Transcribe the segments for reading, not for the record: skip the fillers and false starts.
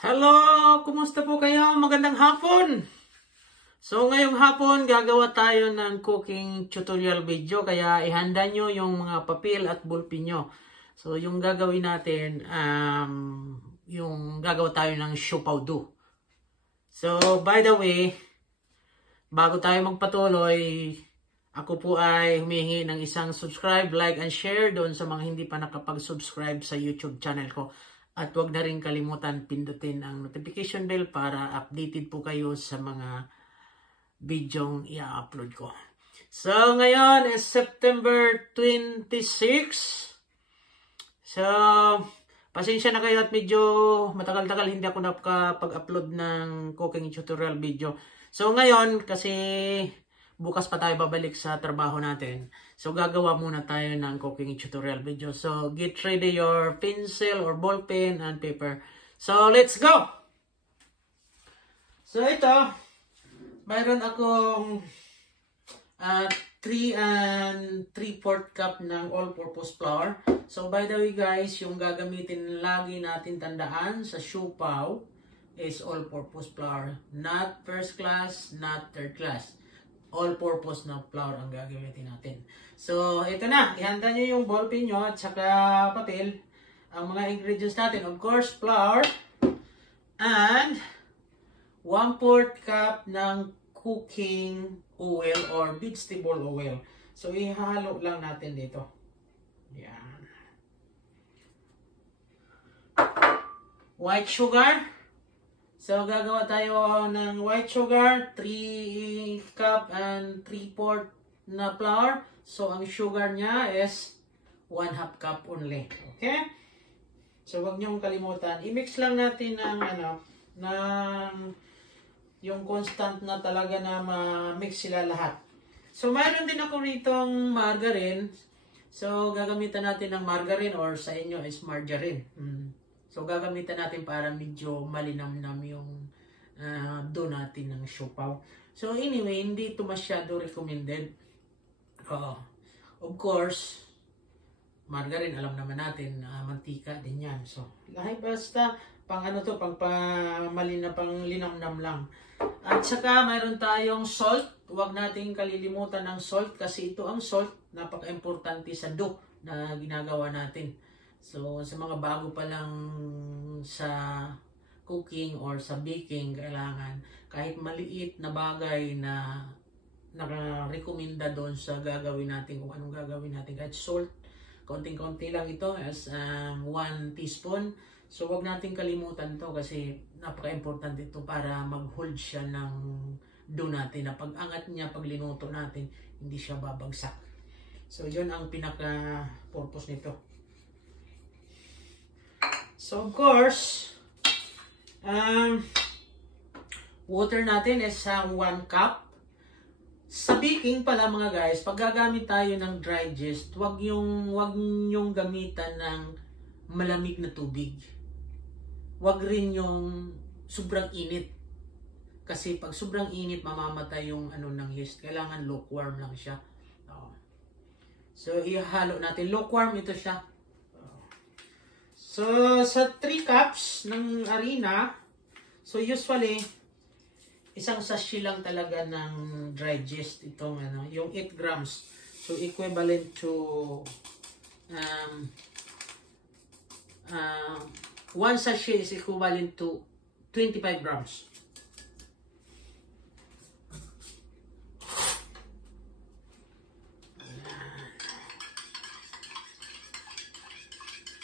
Hello! Kumusta po kayo? Magandang hapon! So ngayong hapon gagawa tayo ng cooking tutorial video kaya ihanda nyo yung mga papel at ballpen nyo. So yung gagawin natin, yung gagawa tayo ng siopaw do. So by the way, bago tayo magpatuloy, ako po ay humihingi ng isang subscribe, like, and share doon sa mga hindi pa nakapag-subscribe sa YouTube channel ko. At huwag na rin kalimutan pindutin ang notification bell para updated po kayo sa mga bidyong i-upload ko. So, ngayon is September 26. So, pasensya na kayo at medyo matagal-tagal hindi ako nakapag-upload ng cooking tutorial video. So, ngayon, kasi bukas pa tayo babalik sa trabaho natin. So, gagawa muna tayo ng cooking tutorial video. So, get ready your pencil or ball pen and paper. So, let's go! So, ito, mayroon akong 3 and 3/4 cup ng all-purpose flour. So, by the way guys, yung gagamitin lagi natin tandaan sa siopaw is all-purpose flour. Not first class, not third class. All-purpose na flour ang gagamitin natin. So, ito na. Ihanda nyo yung ballpen nyo at saka papel. Ang mga ingredients natin, of course, flour and 1/4 cup ng cooking oil or vegetable oil. So, ihalo lang natin dito. Yan. White sugar. So, gagawa tayo ng white sugar, 3 cup and 3/4 na flour. So, ang sugar niya is 1/2 cup only. Okay? So, wag niyong kalimutan. I-mix lang natin ng yung constant na talaga na ma-mix sila lahat. So, mayroon din ako ritong margarine. So, gagamitan natin ng margarine or sa inyo is margarine. So, gagamitan natin para medyo malinamnam yung dough natin ng siopaw. So, anyway, hindi ito masyado recommended. Of course, margarine, alam naman natin, mantika din yan. So, lahat basta, pang linamnam lang. At saka, mayroon tayong salt. Huwag nating kalilimutan ng salt kasi ito ang salt, napaka-importante sa dough na ginagawa natin. So, sa mga bago pa lang sa cooking or sa baking, kailangan kahit maliit na bagay na naka-recommenda doon sa gagawin natin kung anong gagawin natin. Kahit salt, konting-konti lang ito as 1 teaspoon. So, wag natin kalimutan to kasi napaka-importante ito para mag-hold siya ng dough natin na pag-angat niya, pag linuto natin, hindi siya babagsak. So, yun ang pinaka-purpose nito. So, of course, water natin is 1 cup. Sa baking pala mga guys, pag gagamit tayo ng dry yeast, wag nyong gamitan ng malamig na tubig. Wag rin yung sobrang init. Kasi pag sobrang init, mamamatay yung ng yeast. Kailangan lukewarm lang siya. So, ihalo natin. Lukewarm ito siya. So, sa 3 cups ng harina, so usually, isang sachet lang talaga ng dry yeast itong yung 8 grams. So, equivalent to 1 sachet is equivalent to 25 grams.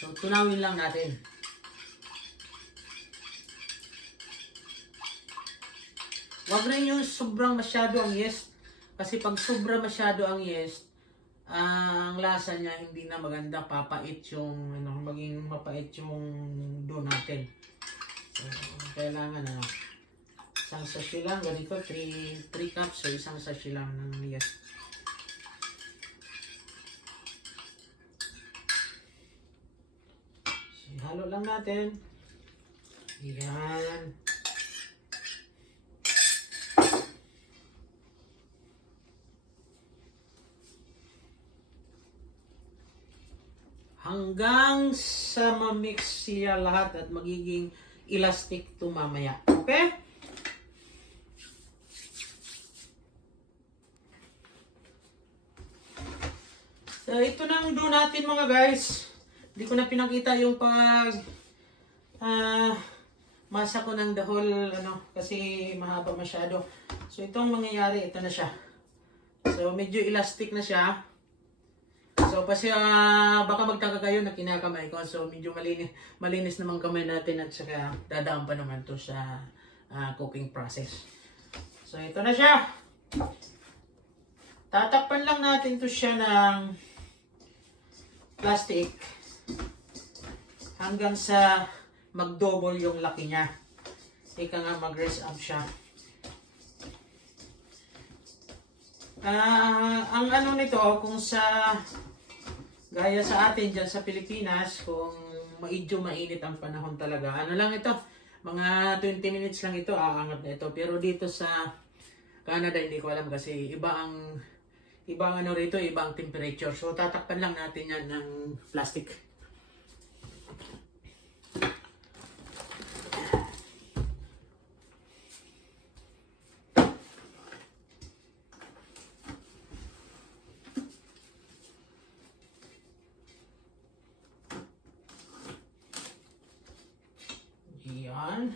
So, tunawin lang natin. Wag rin yung sobrang masyado ang yeast. Kasi pag sobra masyado ang yeast, ang lasa niya hindi na maganda. Papait yung, maging mapait yung dough natin. So, kailangan isang sachet lang. Ganito, 3 cups. So, isang sachet lang ng yeast. Halo lang natin. Yan. Hanggang sa ma-mix siya lahat at magiging elastic to mamaya. Okay? So, ito na ang do natin mga guys. Hindi ko na pinakita yung pag masa ko ng the whole kasi mahaba masyado. So, itong mangyayari, ito na siya. So, medyo elastic na siya. So, kasi baka magtaka kayo na kinakamay ko. So, medyo malinis naman kamay natin at saka dadaan pa naman to sa cooking process. So, ito na siya. Tatakpan lang natin to siya ng plastic hanggang sa mag-double yung laki niya. Ika nga mag-raise up siya. Ang ano nito, kung sa gaya sa atin dyan sa Pilipinas, kung medyo mainit ang panahon talaga, ano lang ito, mga 20 minutes lang ito, aangat na ito. Pero dito sa Canada, hindi ko alam kasi iba ang ano rito, iba ang temperature. So tatakpan lang natin yan ng plastic. Yan.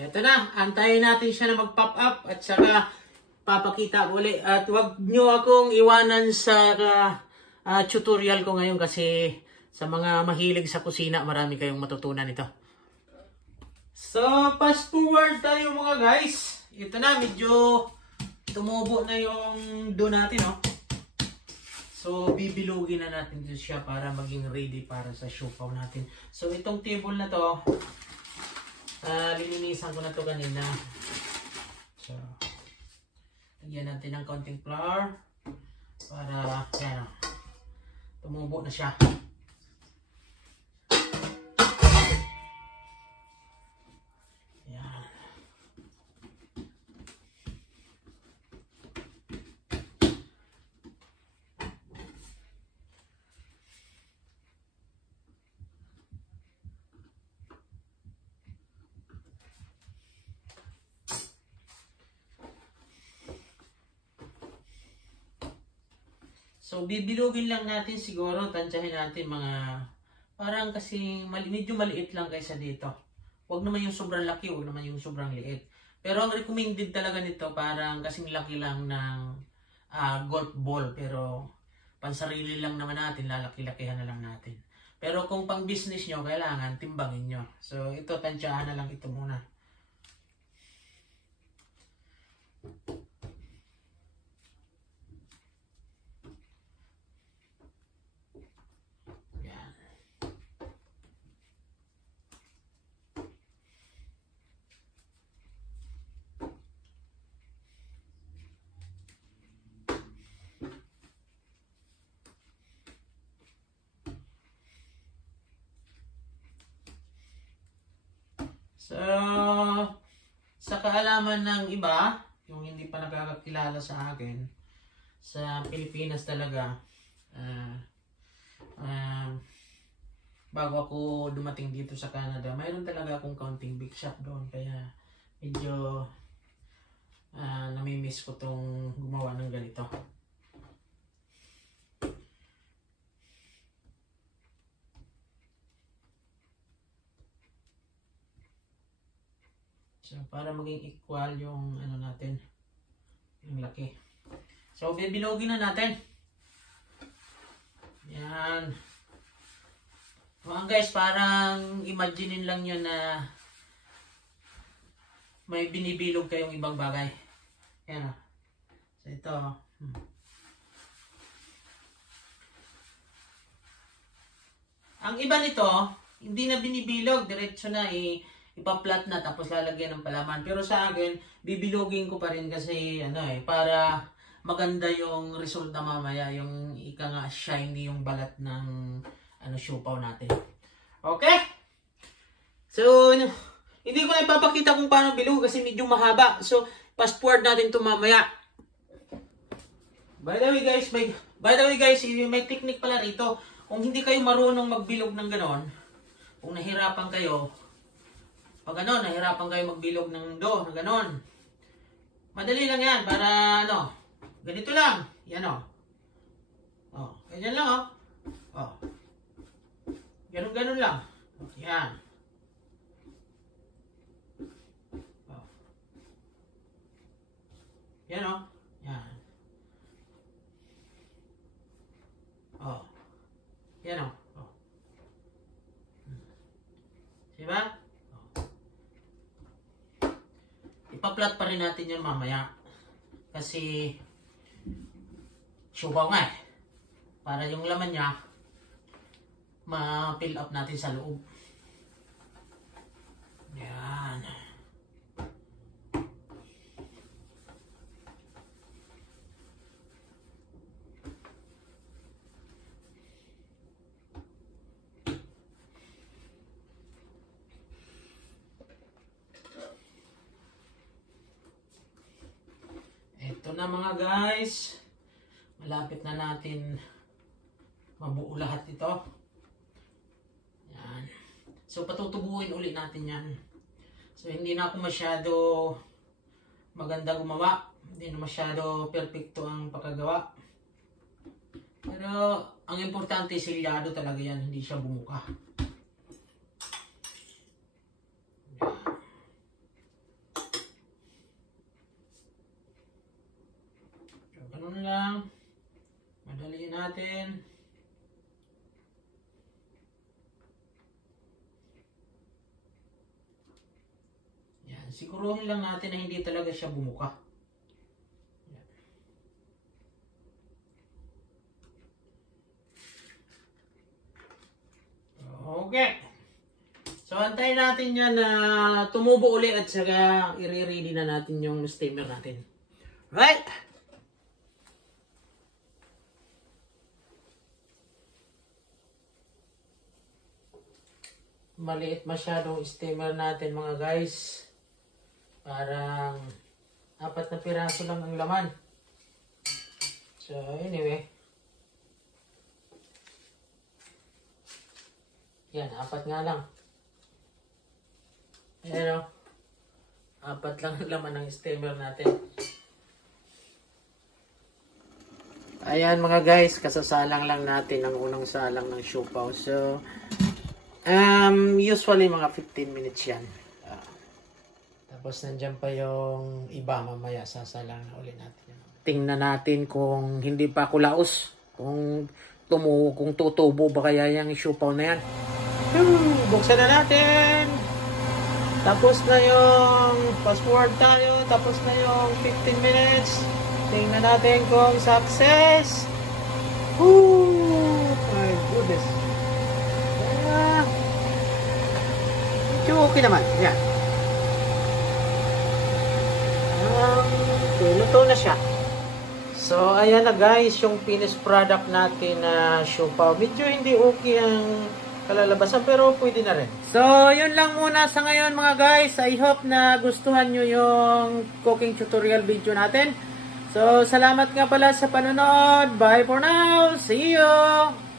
Ito na, antayin natin siya na mag-pop up at saka papakita uli. At wag nyo akong iwanan sa tutorial ko ngayon kasi sa mga mahilig sa kusina, marami kayong matutunan ito. So, fast forward tayo mga guys. Ito na, medyo tumubo na yung dough natin, oh. So, bibilugin na natin siya para maging ready para sa siopaw natin. So, itong table na to, lininisan ko na to kanina. So, lagyan natin ng konting flour para, yan, tumubo na siya. So, bibilugin lang natin siguro, tansyahin natin mga, parang kasi medyo maliit lang kaysa dito. Huwag naman yung sobrang laki, huwag naman yung sobrang liit. Pero ang recommended talaga nito, parang kasing laki lang ng golf ball. Pero pansarili lang naman natin, lalaki-lakihan na lang natin. Pero kung pang business nyo, kailangan timbangin nyo. So, ito, tansyahan na lang ito muna. So, sa kaalaman ng iba, yung hindi pa nakakakilala sa akin, sa Pilipinas talaga, bago ako dumating dito sa Canada, mayroon talaga akong counting big shop doon. Kaya medyo namimiss ko tong gumawa ng ganito. So, para maging equal yung ano natin, yung laki. So, bibilogin na natin. Yan. Mga guys, parang imaginein lang nyo na may binibilog kayong ibang bagay. Yan o. So, ito. Ang iba nito, hindi na binibilog. Diretso na ipaplat na tapos lalagyan ng palaman. Pero sa akin, bibilogin ko pa rin kasi para maganda yung resulta mamaya, yung ika nga shiny yung balat ng siopaw natin. Okay? So, Hindi ko na ipapakita kung paano bilog kasi medyo mahaba. So, fast forward natin ito mamaya. By the way guys, may technique pala rito. Kung hindi kayo marunong magbilog ng ganon, kung nahirapan kayo, pag ganon, nahirapan kayo magbilog ng dough, na ganon. Madali lang yan, para ano, ganito lang. Yan o. Oh, ganyan lang o. Oh. Ganon-ganon lang. Yan. Oh. Yan o. Yan. Oh. Yan o. Oh. Diba? Oh. Ipa-flat pa rin natin yan mamaya. Kasi siupaw nga eh. Para yung laman niya ma-fill up natin sa loob. Yan. Ito na mga guys. Malapit na natin mabuo lahat ito. Yan. So, patutubuin ulit natin yan. So, hindi na ako masyado maganda gumawa. Hindi na masyado perfecto ang pagkagawa. Pero, ang importante, silyado talaga yan. Hindi siya bumuka. So, ganun lang. Madaliin natin. Yan. Siguruhin lang natin na hindi talaga siya bumuka. Yan. Okay. So, antayin natin yan na tumubo ulit at saka i-ready na natin yung steamer natin. Right? Maliit masyadong steamer natin mga guys. Parang 4 na piraso lang ang laman. So anyway. Yan, 4 nga lang. Ayan o. 4 lang ang laman ng steamer natin. Ayan mga guys, kasasalang lang natin ang unang salang ng siopaw. So usually mga 15 minutes yan. Tapos nandyan pa yung iba mamaya, sasalang na ulit natin. Tingnan natin kung hindi pa kulaos. Kung tutubo ba kaya yung siopaw na yan. Buksan na natin. Tapos na yung fast forward tayo. Tapos na yung 15 minutes. Tingnan natin kung success. My goodness. Okay naman. Yan. Luto na siya. So, ayan na guys, yung finished product natin na siopaw. Medyo hindi okay ang kalalabasan, pero pwede na rin. So, yun lang muna sa ngayon mga guys. I hope na gustuhan nyo yung cooking tutorial video natin. So, salamat nga pala sa panonood. Bye for now. See you!